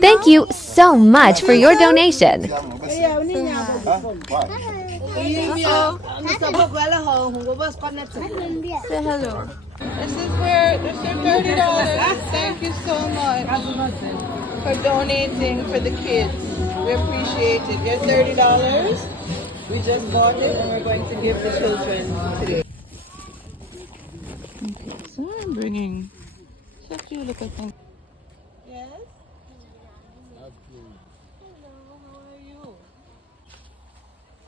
Thank you so much for your donation. Say hello. This is your $30. Thank you so much for donating for the kids. We appreciate it. Your $30. We just bought it and we're going to give the children today. Okay, so I'm bringing so few little things. Yes? Hello, how are you?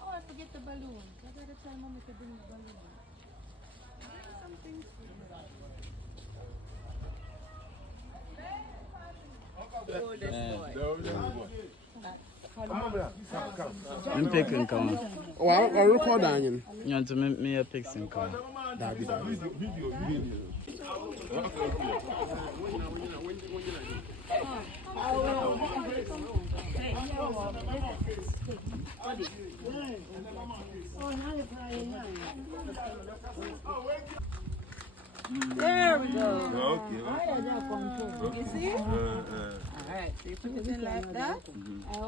Oh, I forget the balloon. I gotta tell mommy to bring the balloon. Something. I'm picking come. Oh, I record on you. You want to make me a picking come? There we go. Okay. You see? Alright, so you put it in like that.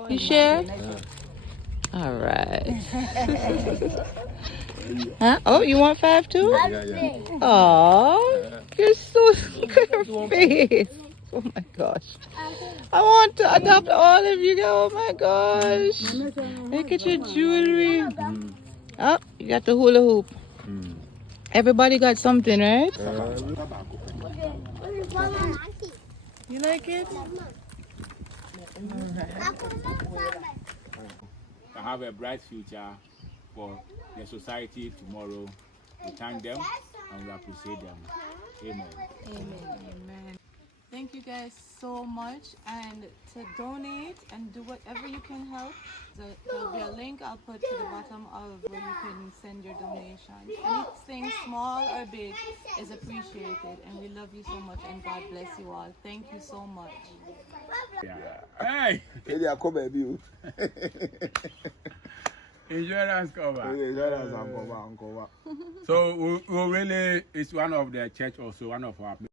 You share? All right. Huh? Oh, you want 5 too? Yeah. Oh, you're so scared face. Oh my gosh. I want to adopt all of you. Oh my gosh. Look at your jewelry. Oh, you got the hula hoop. Everybody got something, right? You like it? To have a bright future for the society tomorrow. We thank them and we appreciate them. Amen. Amen. Thank you guys so much, and to donate and do whatever you can help, there'll be a link I'll put to the bottom of where you can send your donation. Anything small or big is appreciated, and we love you so much, and God bless you all. Thank you so much. Hey! Insurance cover. So we really, it's one of the church also, one of our